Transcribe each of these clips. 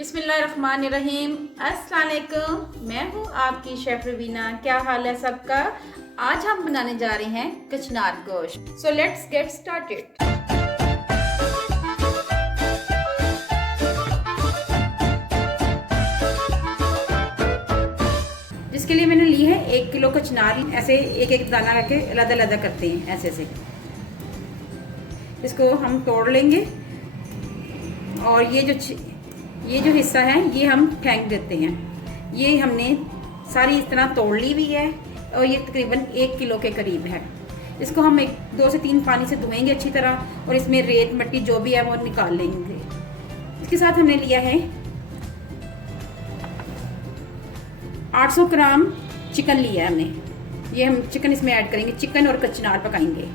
बिस्मिल्लाहिर्रहमानिर्रहीम। अस्सलाम वालेकुम। मैं हूँ आपकी शेफ रवीना। क्या हाल है सबका? आज हम बनाने जा रहे हैं कचनार गोश्त। So let's get started. जिसके लिए मैंने ली है 1 किलो कचनार। ऐसे एक एक दाना रखे अलग अलग करते हैं ऐसे से। इसको हम तोड़ लेंगे और ये जो हिस्सा है ये हम फेंक देते हैं। ये हमने सारी इस तरह तोड़ ली हुई है और ये तकरीबन 1 किलो के करीब है। इसको हम 2 से 3 पानी से धोएंगे अच्छी तरह और इसमें रेत मिट्टी जो भी है वो निकाल लेंगे। इसके साथ हमने लिया है 800 ग्राम चिकन लिया है हमने। ये हम चिकन इसमें ऐड करेंगे। चिकन और कचनार पकाएंगे।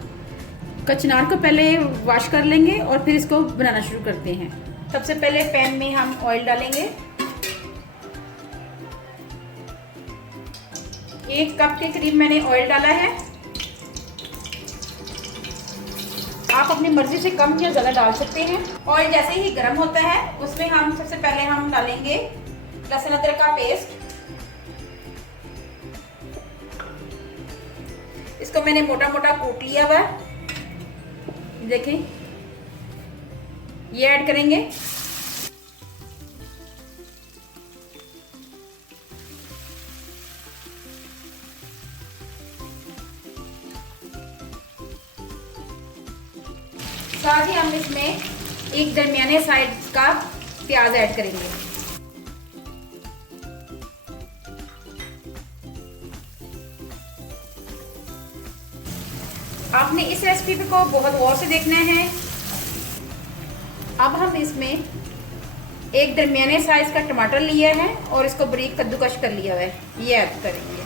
कचनार को पहले वॉश कर लेंगे और फिर इसको बनाना शुरू करते हैं। सबसे पहले पैन में हम ऑयल डालेंगे। 1 कप के करीब मैंने ऑयल डाला है। आप अपनी मर्जी से कम या ज्यादा डाल सकते हैं। ऑयल जैसे ही गर्म होता है उसमें हम सबसे पहले हम डालेंगे लहसुन अदरक का पेस्ट। इसको मैंने मोटा मोटा कूट लिया हुआ है। देखें, ये ऐड करेंगे। साथ ही हम इसमें एक दरमियाने साइज का प्याज ऐड करेंगे। आपने इस रेसिपी को बहुत गौर से देखना है। अब हम इसमें एक दरमियाने साइज का टमाटर लिया है और इसको बारीक कद्दूकश कर लिया है, ये ऐड करेंगे।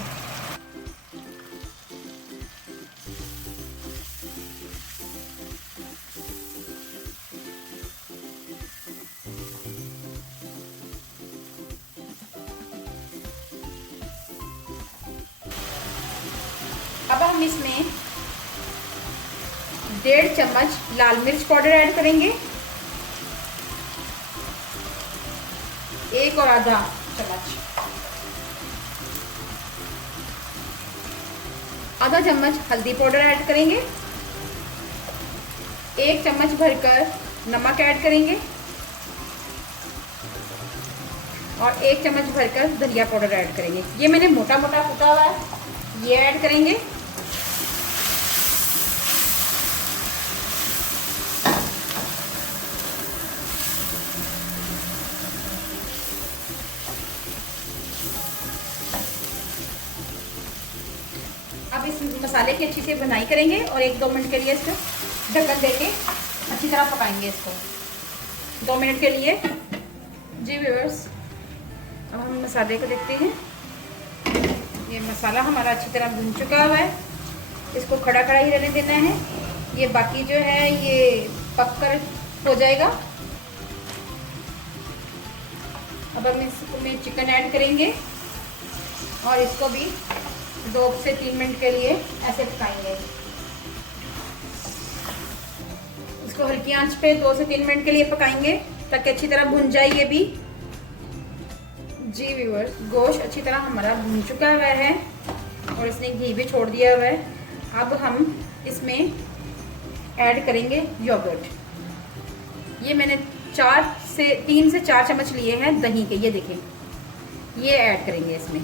अब हम इसमें 1.5 चम्मच लाल मिर्च पाउडर ऐड करेंगे। 1 और आधा चम्मच, आधा चम्मच हल्दी पाउडर ऐड करेंगे। 1 चम्मच भरकर नमक ऐड करेंगे और 1 चम्मच भरकर धनिया पाउडर ऐड करेंगे। ये मैंने मोटा मोटा कूटा हुआ है, ये ऐड करेंगे। अब इस मसाले की अच्छी से बुनाई करेंगे और 1-2 मिनट के लिए इसको ढक्कन देके अच्छी तरह पकाएंगे इसको 2 मिनट के लिए। जी व्यूअर्स, अब हम मसाले को देखते हैं। ये मसाला हमारा अच्छी तरह भुन चुका हुआ है। इसको खड़ा खड़ा ही रहने देना है। ये बाकी जो है ये पक कर हो जाएगा। अब हम इसमें चिकन ऐड करेंगे और इसको भी 2 से 3 मिनट के लिए ऐसे पकाएंगे। इसको हल्की आंच पे 2 से 3 मिनट के लिए पकाएंगे ताकि अच्छी तरह भुन जाए ये भी। जी व्यूअर्स, गोश्त अच्छी तरह हमारा भुन चुका हुआ है और इसने घी भी छोड़ दिया हुआ है। अब हम इसमें ऐड करेंगे योगर्ट। ये मैंने 3 से 4 चम्मच लिए हैं दही के। ये देखें, ये ऐड करेंगे इसमें।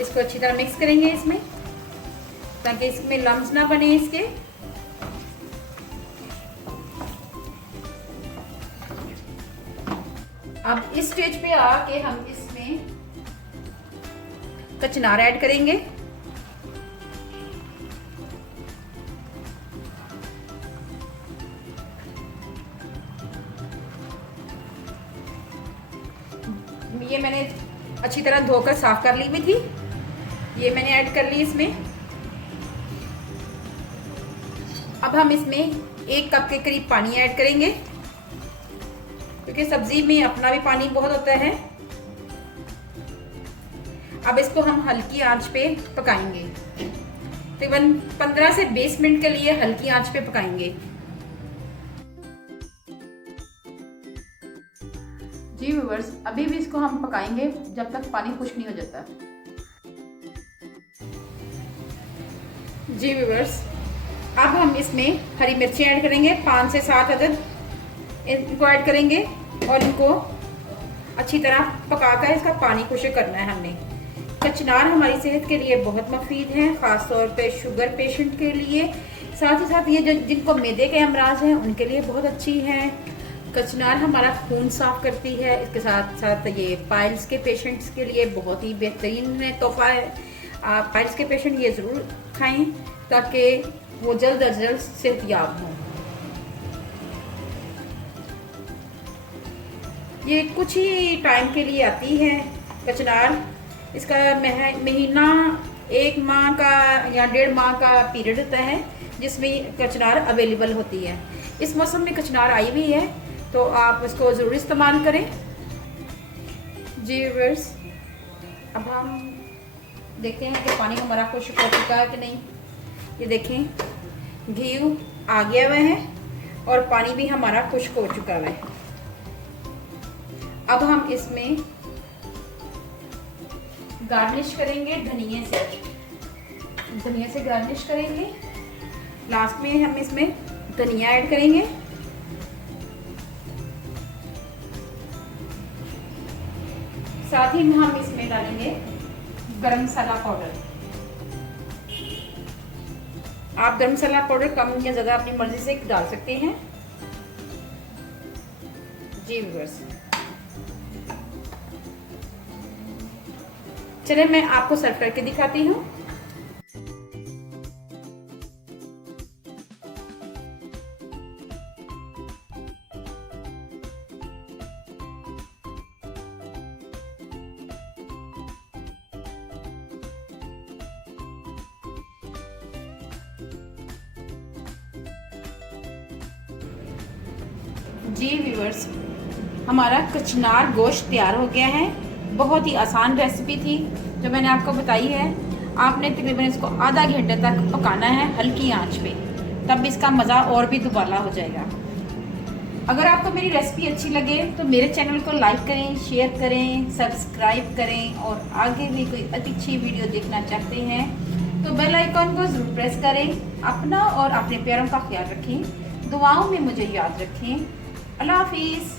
इसको अच्छी तरह मिक्स करेंगे इसमें ताकि इसमें लम्स ना बने इसके। अब इस स्टेज पे आके हम इसमें कचनार ऐड करेंगे। ये मैंने अच्छी तरह धोकर साफ कर ली हुई थी, ये मैंने ऐड कर ली इसमें। अब हम इसमें 1 कप के करीब पानी ऐड करेंगे क्योंकि सब्जी में अपना भी पानी बहुत होता है। अब इसको हम हल्की आंच पे पकाएंगे। तकरीबन 15 से 20 मिनट के लिए हल्की आंच पे पकाएंगे। जी व्यूअर्स, अभी भी इसको हम पकाएंगे जब तक पानी खुश्क नहीं हो जाता। जी व्यूअर्स, अब हम इसमें हरी मिर्ची ऐड करेंगे, 5 से 7 अदद इनको ऐड करेंगे और इनको अच्छी तरह पकाकर इसका पानी खुश्क करना है हमने। कचनार हमारी सेहत के लिए बहुत मुफीद है, ख़ास तौर पे शुगर पेशेंट के लिए, साथ ही साथ ये जिनको मैदे के अमराज हैं उनके लिए बहुत अच्छी है। कचनार हमारा खून साफ करती है, इसके साथ साथ ये पाइल्स के पेशेंट्स के लिए बहुत ही बेहतरीन तोहफा है। आप पाइल्स के पेशेंट ये ज़रूर खाएं ताकि वो जल्द अज जल्द सेहतयाब हों। ये कुछ ही टाइम के लिए आती है कचनार, इसका महीना 1 माह का या 1.5 माह का पीरियड होता है जिसमें कचनार अवेलेबल होती है। इस मौसम में कचनार आई हुई है तो आप इसको ज़रूर इस्तेमाल करें। जी व्यूअर्स, अब हम देखते हैं कि पानी हमारा खुश्क हो चुका है कि नहीं। ये देखें, घी आ गया हुआ है और पानी भी हमारा खुश्क हो चुका है। अब हम इसमें गार्निश करेंगे धनिया से गार्निश करेंगे। लास्ट में हम इसमें धनिया ऐड करेंगे। साथ ही में हम इसमें डालेंगे गरम मसाला पाउडर। आप गरम मसाला पाउडर कम या ज़्यादा अपनी मर्जी से डाल सकते हैं। जी व्यूअर्स, चलिए मैं आपको सर्व करके दिखाती हूँ। जी व्यूअर्स, हमारा कचनार गोश्त तैयार हो गया है। बहुत ही आसान रेसिपी थी जो मैंने आपको बताई है। आपने तकरीबन इसको आधा घंटे तक पकाना है हल्की आंच पे, तब इसका मज़ा और भी दुबाला हो जाएगा। अगर आपको मेरी रेसिपी अच्छी लगे तो मेरे चैनल को लाइक करें, शेयर करें, सब्सक्राइब करें और आगे भी कोई अच्छी वीडियो देखना चाहते हैं तो बेल आइकॉन को ज़रूर प्रेस करें। अपना और अपने प्यारों का ख्याल रखें, दुआओं में मुझे याद रखें। अल्लाह हाफिज़।